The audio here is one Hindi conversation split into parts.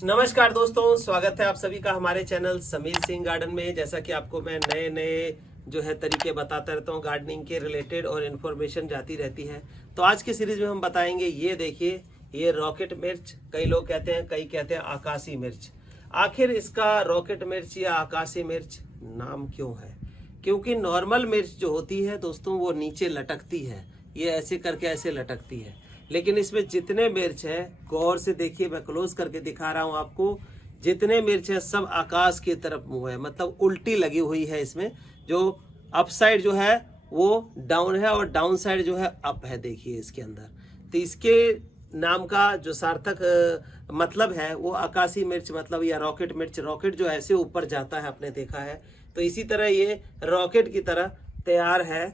नमस्कार दोस्तों, स्वागत है आप सभी का हमारे चैनल समीर सिंह गार्डन में। जैसा कि आपको मैं नए नए जो है तरीके बताता रहता हूँ गार्डनिंग के रिलेटेड और इन्फॉर्मेशन जाती रहती है। तो आज की सीरीज में हम बताएंगे, ये देखिए, ये रॉकेट मिर्च कई लोग कहते हैं, कई कहते हैं आकाशी मिर्च। आखिर इसका रॉकेट मिर्च या आकाशी मिर्च नाम क्यों है? क्योंकि नॉर्मल मिर्च जो होती है दोस्तों वो नीचे लटकती है, ये ऐसे करके ऐसे लटकती है। लेकिन इसमें जितने मिर्च है, गौर से देखिए, मैं क्लोज करके दिखा रहा हूं आपको, जितने मिर्च है सब आकाश की तरफ मुंह है, मतलब उल्टी लगी हुई है। इसमें जो अप साइड जो है वो डाउन है और डाउन साइड जो है अप है, देखिए इसके अंदर। तो इसके नाम का जो सार्थक मतलब है वो आकाशी मिर्च मतलब या रॉकेट मिर्च। रॉकेट जो ऐसे ऊपर जाता है, आपने देखा है, तो इसी तरह ये रॉकेट की तरह तैयार है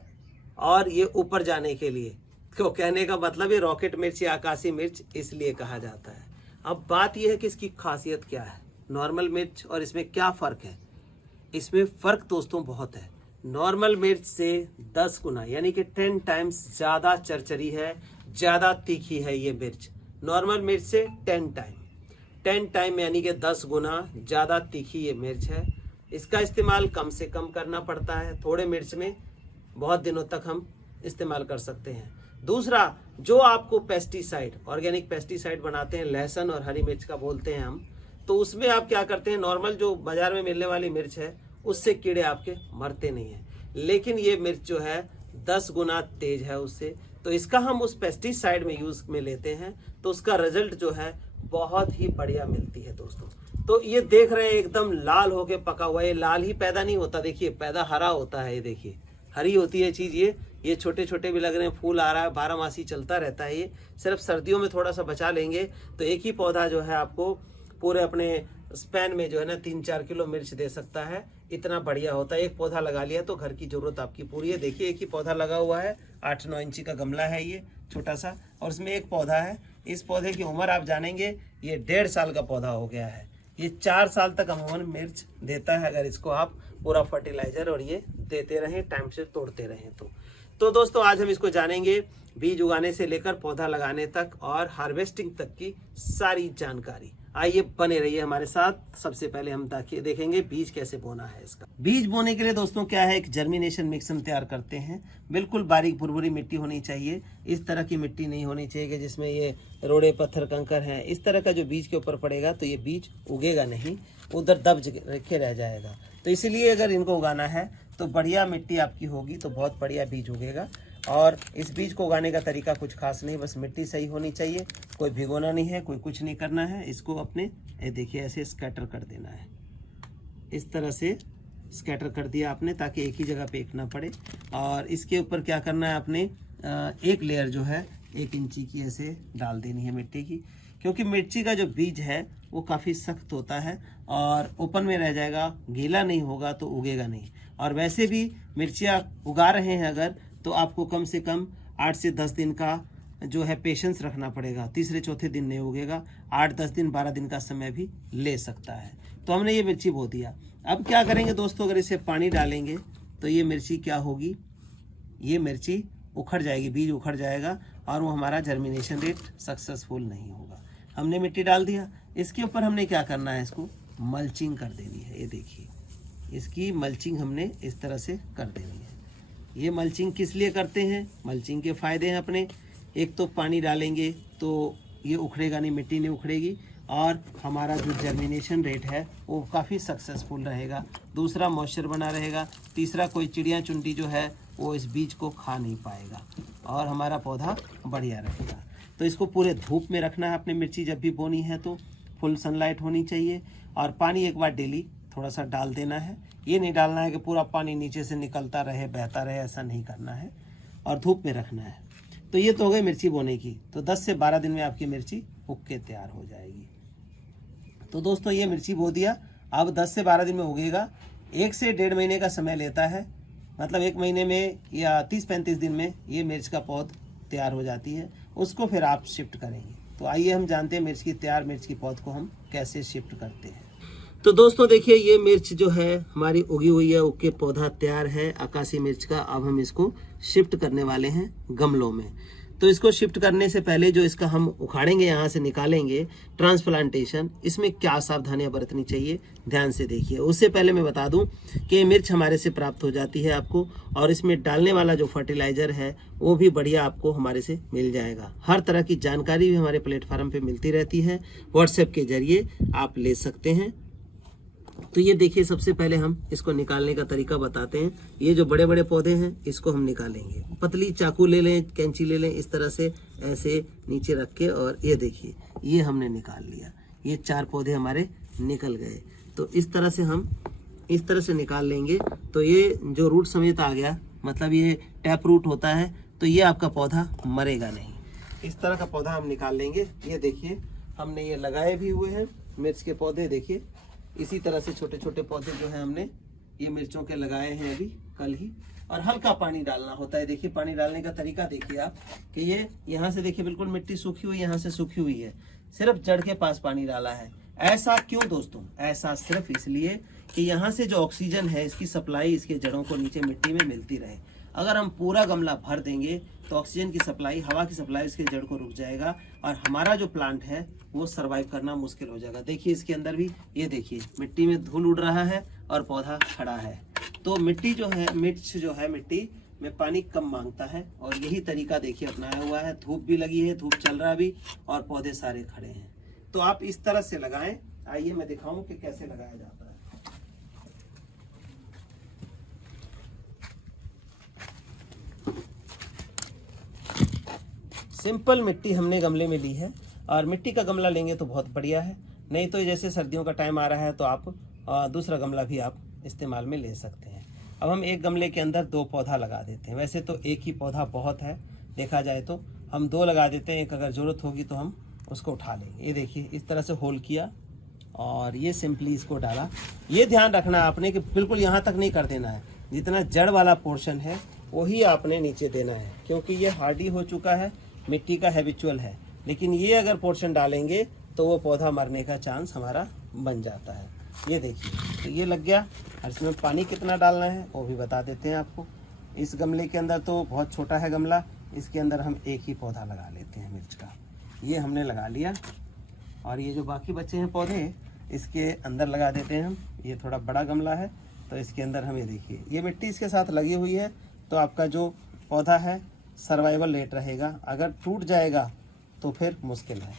और ये ऊपर जाने के लिए। तो कहने का मतलब ये रॉकेट मिर्च या आकाशी मिर्च इसलिए कहा जाता है। अब बात यह है कि इसकी खासियत क्या है, नॉर्मल मिर्च और इसमें क्या फ़र्क है। इसमें फ़र्क दोस्तों बहुत है। नॉर्मल मिर्च से 10 गुना यानी कि 10 टाइम्स ज़्यादा चरचरी है, ज़्यादा तीखी है ये मिर्च। नॉर्मल मिर्च से 10 टाइम यानी कि 10 गुना ज़्यादा तीखी ये मिर्च है। इसका इस्तेमाल कम से कम करना पड़ता है, थोड़े मिर्च में बहुत दिनों तक हम इस्तेमाल कर सकते हैं। दूसरा, जो आपको पेस्टिसाइड, ऑर्गेनिक पेस्टिसाइड बनाते हैं, लहसुन और हरी मिर्च का बोलते हैं हम, तो उसमें आप क्या करते हैं, नॉर्मल जो बाजार में मिलने वाली मिर्च है उससे कीड़े आपके मरते नहीं हैं। लेकिन ये मिर्च जो है 10 गुना तेज है उससे। तो इसका हम उस पेस्टिसाइड में यूज में लेते हैं तो उसका रिजल्ट जो है बहुत ही बढ़िया मिलती है दोस्तों। तो ये देख रहे हैं एकदम लाल होके पका हुआ है। लाल ही पैदा नहीं होता, देखिए पैदा हरा होता है। ये देखिए हरी होती है चीज। ये छोटे छोटे भी लग रहे हैं, फूल आ रहा है, 12 मासी चलता रहता है। ये सिर्फ सर्दियों में थोड़ा सा बचा लेंगे तो एक ही पौधा जो है आपको पूरे अपने स्पैन में जो है ना 3-4 किलो मिर्च दे सकता है। इतना बढ़िया होता है। एक पौधा लगा लिया तो घर की जरूरत आपकी पूरी है। देखिए एक ही पौधा लगा हुआ है, 8-9 इंची का गमला है ये छोटा सा, और उसमें एक पौधा है। इस पौधे की उम्र आप जानेंगे, ये 1.5 साल का पौधा हो गया है। ये 4 साल तक अमूमन मिर्च देता है अगर इसको आप पूरा फर्टिलाइजर और ये देते रहें, टाइम से तोड़ते रहें तो दोस्तों आज हम इसको जानेंगे, बीज उगाने से लेकर पौधा लगाने तक और हार्वेस्टिंग तक की सारी जानकारी। आइए बने रहिए हमारे साथ। सबसे पहले हम देखेंगे बीज कैसे बोना है इसका। बीज बोने के लिए दोस्तों क्या है, एक जर्मिनेशन मिक्स हम तैयार करते हैं। बिल्कुल बारीक भुरभुरी मिट्टी होनी चाहिए। इस तरह की मिट्टी नहीं होनी चाहिए कि जिसमें ये रोड़े पत्थर कंकर हैं। इस तरह का जो बीज के ऊपर पड़ेगा तो ये बीज उगेगा नहीं, उधर दब रखे रह जाएगा। तो इसीलिए अगर इनको उगाना है तो बढ़िया मिट्टी आपकी होगी तो बहुत बढ़िया बीज उगेगा। और इस बीज को उगाने का तरीका कुछ खास नहीं, बस मिट्टी सही होनी चाहिए। कोई भिगोना नहीं है, कोई कुछ नहीं करना है। इसको अपने ये देखिए ऐसे स्कैटर कर देना है। इस तरह से स्कैटर कर दिया आपने ताकि एक ही जगह पे एक ना पड़े। और इसके ऊपर क्या करना है, आपने एक लेयर जो है 1 इंची की ऐसे डाल देनी है मिट्टी की। क्योंकि मिर्ची का जो बीज है वो काफ़ी सख्त होता है और ओपन में रह जाएगा, गीला नहीं होगा तो उगेगा नहीं। और वैसे भी मिर्चियाँ उगा रहे हैं अगर, तो आपको कम से कम 8 से 10 दिन का जो है पेशेंस रखना पड़ेगा। तीसरे चौथे दिन नहीं उगेगा, 8-10 दिन 12 दिन का समय भी ले सकता है। तो हमने ये मिर्ची बो दिया। अब क्या करेंगे दोस्तों, अगर इसे पानी डालेंगे तो ये मिर्ची क्या होगी, ये मिर्ची उखड़ जाएगी, बीज उखड़ जाएगा और वो हमारा जर्मिनेशन रेट सक्सेसफुल नहीं होगा। हमने मिट्टी डाल दिया, इसके ऊपर हमने क्या करना है, इसको मल्चिंग कर देनी है। ये देखिए इसकी मल्चिंग हमने इस तरह से कर देनी है। ये मल्चिंग किस लिए करते हैं, मल्चिंग के फ़ायदे हैं अपने। एक तो पानी डालेंगे तो ये उखड़ेगा नहीं, मिट्टी नहीं उखड़ेगी और हमारा जो जर्मिनेशन रेट है वो काफ़ी सक्सेसफुल रहेगा। दूसरा मॉइस्चर बना रहेगा। तीसरा कोई चिड़िया चुंडी जो है वो इस बीज को खा नहीं पाएगा और हमारा पौधा बढ़िया रहेगा। तो इसको पूरे धूप में रखना है अपने मिर्ची। जब भी बोनी है तो फुल सनलाइट होनी चाहिए और पानी एक बार डेली थोड़ा सा डाल देना है। ये नहीं डालना है कि पूरा पानी नीचे से निकलता रहे, बहता रहे, ऐसा नहीं करना है और धूप में रखना है। तो ये तो हो गई मिर्ची बोने की। तो 10 से 12 दिन में आपकी मिर्ची उग के तैयार हो जाएगी। तो दोस्तों ये मिर्ची बो दिया, अब 10 से 12 दिन में उगेगा। 1 से 1.5 महीने का समय लेता है, मतलब 1 महीने में या 30-35 दिन में ये मिर्च का पौध तैयार हो जाती है। उसको फिर आप शिफ्ट करेंगे। तो आइए हम जानते हैं मिर्च की तैयार मिर्च की पौध को हम कैसे शिफ्ट करते हैं। तो दोस्तों देखिए ये मिर्च जो है हमारी उगी हुई है, उग के पौधा तैयार है आकाशी मिर्च का। अब हम इसको शिफ्ट करने वाले हैं गमलों में। तो इसको शिफ्ट करने से पहले जो इसका हम उखाड़ेंगे, यहाँ से निकालेंगे ट्रांसप्लांटेशन, इसमें क्या सावधानियां बरतनी चाहिए ध्यान से देखिए। उससे पहले मैं बता दूं कि मिर्च हमारे से प्राप्त हो जाती है आपको, और इसमें डालने वाला जो फर्टिलाइज़र है वो भी बढ़िया आपको हमारे से मिल जाएगा। हर तरह की जानकारी भी हमारे प्लेटफार्म पे मिलती रहती है, व्हाट्सएप के जरिए आप ले सकते हैं। तो ये देखिए, सबसे पहले हम इसको निकालने का तरीका बताते हैं। ये जो बड़े बड़े पौधे हैं इसको हम निकालेंगे। पतली चाकू ले लें, कैंची ले लें, इस तरह से ऐसे नीचे रख के, और ये देखिए ये हमने निकाल लिया। ये 4 पौधे हमारे निकल गए। तो इस तरह से हम इस तरह से निकाल लेंगे। तो ये जो रूट समेत आ गया, मतलब ये टैप रूट होता है, तो ये आपका पौधा मरेगा नहीं। इस तरह का पौधा हम निकाल लेंगे। ये देखिए हमने ये लगाए भी हुए हैं मिर्च के पौधे। देखिए इसी तरह से छोटे छोटे पौधे जो है हमने ये मिर्चों के लगाए हैं अभी कल ही, और हल्का पानी डालना होता है। देखिए पानी डालने का तरीका देखिए आप, कि ये यहाँ से देखिए बिल्कुल मिट्टी सूखी हुई, यहाँ से सूखी हुई है, सिर्फ जड़ के पास पानी डाला है। ऐसा क्यों दोस्तों? ऐसा सिर्फ इसलिए कि यहाँ से जो ऑक्सीजन है इसकी सप्लाई इसके जड़ों को नीचे मिट्टी में मिलती रहे। अगर हम पूरा गमला भर देंगे तो ऑक्सीजन की सप्लाई, हवा की सप्लाई इसके जड़ को रुक जाएगा, और हमारा जो प्लांट है वो सरवाइव करना मुश्किल हो जाएगा। देखिए इसके अंदर भी ये देखिए मिट्टी में धूल उड़ रहा है और पौधा खड़ा है। तो मिट्टी जो है, मिर्च जो है मिट्टी में पानी कम मांगता है, और यही तरीका देखिए अपनाया हुआ है। धूप भी लगी है, धूप चल रहा भी, और पौधे सारे खड़े हैं। तो आप इस तरह से लगाएं। आइए मैं दिखाऊं कि कैसे लगाया जाता है। सिंपल मिट्टी हमने गमले में ली है, और मिट्टी का गमला लेंगे तो बहुत बढ़िया है। नहीं तो जैसे सर्दियों का टाइम आ रहा है तो आप दूसरा गमला भी आप इस्तेमाल में ले सकते हैं। अब हम एक गमले के अंदर 2 पौधा लगा देते हैं। वैसे तो एक ही पौधा बहुत है, देखा जाए तो हम 2 लगा देते हैं। एक अगर ज़रूरत होगी तो हम उसको उठा लेंगे। ये देखिए इस तरह से होल किया, और ये सिंपली इसको डाला। ये ध्यान रखना आपने कि बिल्कुल यहाँ तक नहीं कर देना है। जितना जड़ वाला पोर्शन है वही आपने नीचे देना है, क्योंकि ये हार्डी हो चुका है, मिट्टी का हैबिचुअल है। लेकिन ये अगर पोर्शन डालेंगे तो वो पौधा मरने का चांस हमारा बन जाता है। ये देखिए तो ये लग गया। और इसमें पानी कितना डालना है वो भी बता देते हैं आपको। इस गमले के अंदर तो बहुत छोटा है गमला, इसके अंदर हम एक ही पौधा लगा लेते हैं मिर्च का। ये हमने लगा लिया, और ये जो बाकी बचे हैं पौधे इसके अंदर लगा देते हैं हम। ये थोड़ा बड़ा गमला है तो इसके अंदर हम, ये देखिए ये मिट्टी इसके साथ लगी हुई है, तो आपका जो पौधा है सर्वाइवल रेट रहेगा। अगर टूट जाएगा तो फिर मुश्किल है।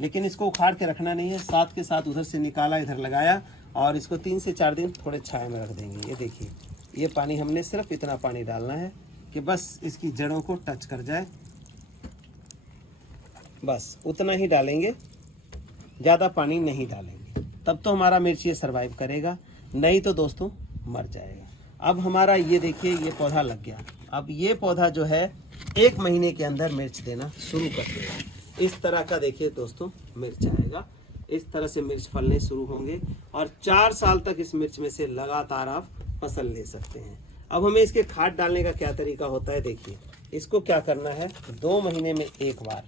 लेकिन इसको उखाड़ के रखना नहीं है, साथ के साथ उधर से निकाला इधर लगाया, और इसको 3 से 4 दिन थोड़े छाए में रख देंगे। ये देखिए ये पानी हमने सिर्फ इतना पानी डालना है कि बस इसकी जड़ों को टच कर जाए, बस उतना ही डालेंगे, ज़्यादा पानी नहीं डालेंगे। तब तो हमारा मिर्च ये सर्वाइव करेगा, नहीं तो दोस्तों मर जाएगा। अब हमारा ये देखिए ये पौधा लग गया। अब ये पौधा जो है 1 महीने के अंदर मिर्च देना शुरू कर देगा। इस तरह का देखिए दोस्तों मिर्च आएगा। इस तरह से मिर्च फलने शुरू होंगे, और 4 साल तक इस मिर्च में से लगातार आप फसल ले सकते हैं। अब हमें इसके खाद डालने का क्या तरीका होता है, देखिए इसको क्या करना है, 2 महीने में एक बार,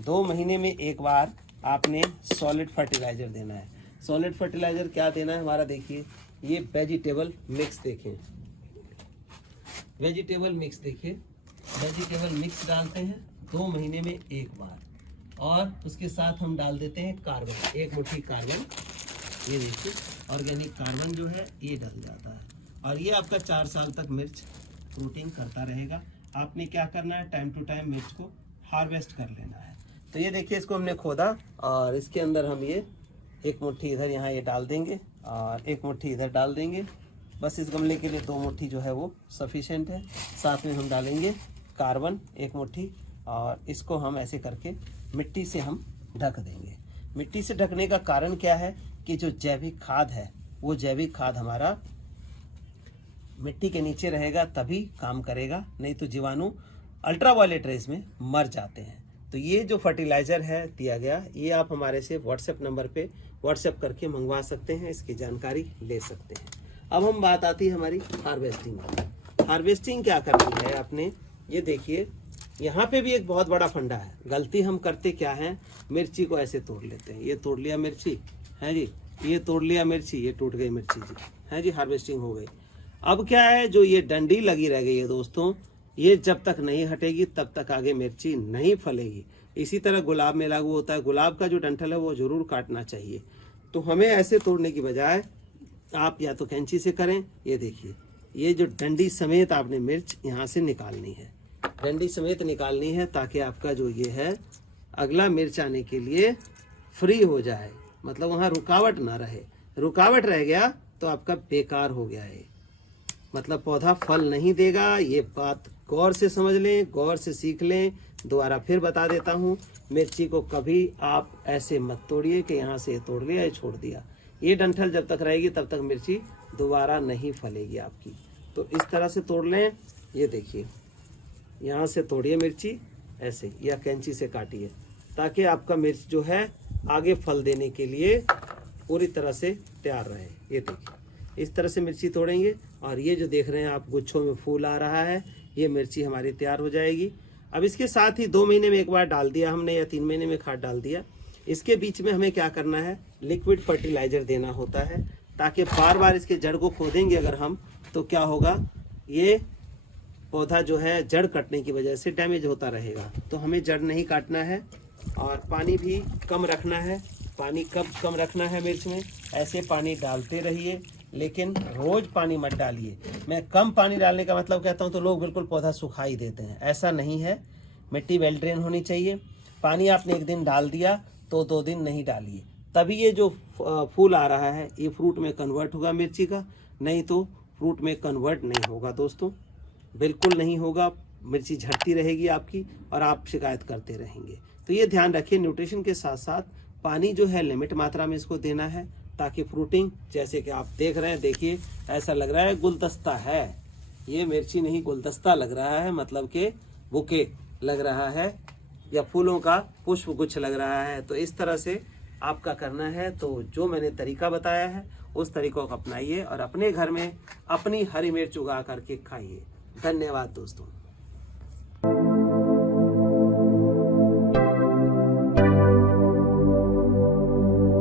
2 महीने में एक बार आपने सॉलिड फर्टिलाइजर देना है। सॉलिड फर्टिलाइजर क्या देना है हमारा, देखिए ये वेजिटेबल मिक्स, देखें वेजिटेबल मिक्स, देखिए वेजिटेबल मिक्स डालते हैं 2 महीने में एक बार, और उसके साथ हम डाल देते हैं कार्बन, 1 मुट्ठी कार्बन। ये देखिए ऑर्गेनिक कार्बन जो है ये डल जाता है, और ये आपका 4 साल तक मिर्च फ्रूटिंग करता रहेगा। आपने क्या करना है, टाइम टू टाइम मिर्च को हार्वेस्ट कर लेना है। तो ये देखिए इसको हमने खोदा, और इसके अंदर हम ये 1 मुट्ठी इधर यहाँ ये डाल देंगे, और 1 मुट्ठी इधर डाल देंगे। बस इस गमले के लिए 2 मुट्ठी जो है वो सफिशेंट है। साथ में हम डालेंगे कार्बन 1 मुट्ठी, और इसको हम ऐसे करके मिट्टी से हम ढक देंगे। मिट्टी से ढकने का कारण क्या है कि जो जैविक खाद है वो जैविक खाद हमारा मिट्टी के नीचे रहेगा तभी काम करेगा, नहीं तो जीवाणु अल्ट्रावायलेट रेज में मर जाते हैं। तो ये जो फर्टिलाइज़र है दिया गया, ये आप हमारे से व्हाट्सएप नंबर पे व्हाट्सएप करके मंगवा सकते हैं, इसकी जानकारी ले सकते हैं। अब हम बात आती है हमारी हार्वेस्टिंग की। हार्वेस्टिंग क्या करनी है आपने, ये देखिए यहाँ पे भी एक बहुत बड़ा फंडा है। गलती हम करते क्या है, मिर्ची को ऐसे तोड़ लेते हैं। ये तोड़ लिया मिर्ची है जी, ये तोड़ लिया मिर्ची, ये टूट गई मिर्ची जी, है जी, हार्वेस्टिंग हो गई। अब क्या है, जो ये डंडी लगी रह गई है दोस्तों, ये जब तक नहीं हटेगी तब तक आगे मिर्ची नहीं फलेगी। इसी तरह गुलाब में लागू होता है। गुलाब का जो डंठल है वो जरूर काटना चाहिए। तो हमें ऐसे तोड़ने की बजाय आप या तो कैंची से करें। ये देखिए, ये जो डंडी समेत आपने मिर्च यहाँ से निकालनी है, डंडी समेत निकालनी है, ताकि आपका जो ये है अगला मिर्च आने के लिए फ्री हो जाए, मतलब वहाँ रुकावट ना रहे। रुकावट रह गया तो आपका बेकार हो गया है, मतलब पौधा फल नहीं देगा। ये बात गौर से समझ लें, गौर से सीख लें। दोबारा फिर बता देता हूँ, मिर्ची को कभी आप ऐसे मत तोड़िए कि यहाँ से तोड़ लिया या छोड़ दिया। ये डंठल जब तक रहेगी तब तक मिर्ची दोबारा नहीं फलेगी आपकी। तो इस तरह से तोड़ लें। ये देखिए, यहाँ से तोड़िए मिर्ची ऐसे, या कैंची से काटिए, ताकि आपका मिर्च जो है आगे फल देने के लिए पूरी तरह से तैयार रहे। ये देखिए, इस तरह से मिर्ची तोड़ेंगे और ये जो देख रहे हैं आप गुच्छों में फूल आ रहा है, ये मिर्ची हमारी तैयार हो जाएगी। अब इसके साथ ही 2 महीने में एक बार डाल दिया हमने या 3 महीने में खाद डाल दिया। इसके बीच में हमें क्या करना है, लिक्विड फर्टिलाइजर देना होता है, ताकि बार बार इसके जड़ को खोदेंगे अगर हम तो क्या होगा, ये पौधा जो है जड़ कटने की वजह से डैमेज होता रहेगा। तो हमें जड़ नहीं काटना है और पानी भी कम रखना है। पानी कब कम रखना है मिर्च में, ऐसे पानी डालते रहिए, लेकिन रोज पानी मत डालिए। मैं कम पानी डालने का मतलब कहता हूँ तो लोग बिल्कुल पौधा सुखा ही देते हैं, ऐसा नहीं है। मिट्टी वेल ड्रेन होनी चाहिए। पानी आपने 1 दिन डाल दिया तो 2 दिन नहीं डालिए, तभी ये जो फूल आ रहा है ये फ्रूट में कन्वर्ट होगा मिर्ची का, नहीं तो फ्रूट में कन्वर्ट नहीं होगा दोस्तों, बिल्कुल नहीं होगा। मिर्ची झड़ती रहेगी आपकी और आप शिकायत करते रहेंगे। तो ये ध्यान रखिए, न्यूट्रिशन के साथ साथ पानी जो है लिमिट मात्रा में इसको देना है, ताकि फ्रूटिंग, जैसे कि आप देख रहे हैं, देखिए ऐसा लग रहा है गुलदस्ता है, ये मिर्ची नहीं गुलदस्ता लग रहा है, मतलब कि बुके लग रहा है या फूलों का पुष्प गुच्छ लग रहा है। तो इस तरह से आपका करना है। तो जो मैंने तरीका बताया है उस तरीकों को अपनाइए और अपने घर में अपनी हरी मिर्च उगा करके खाइए। धन्यवाद दोस्तों।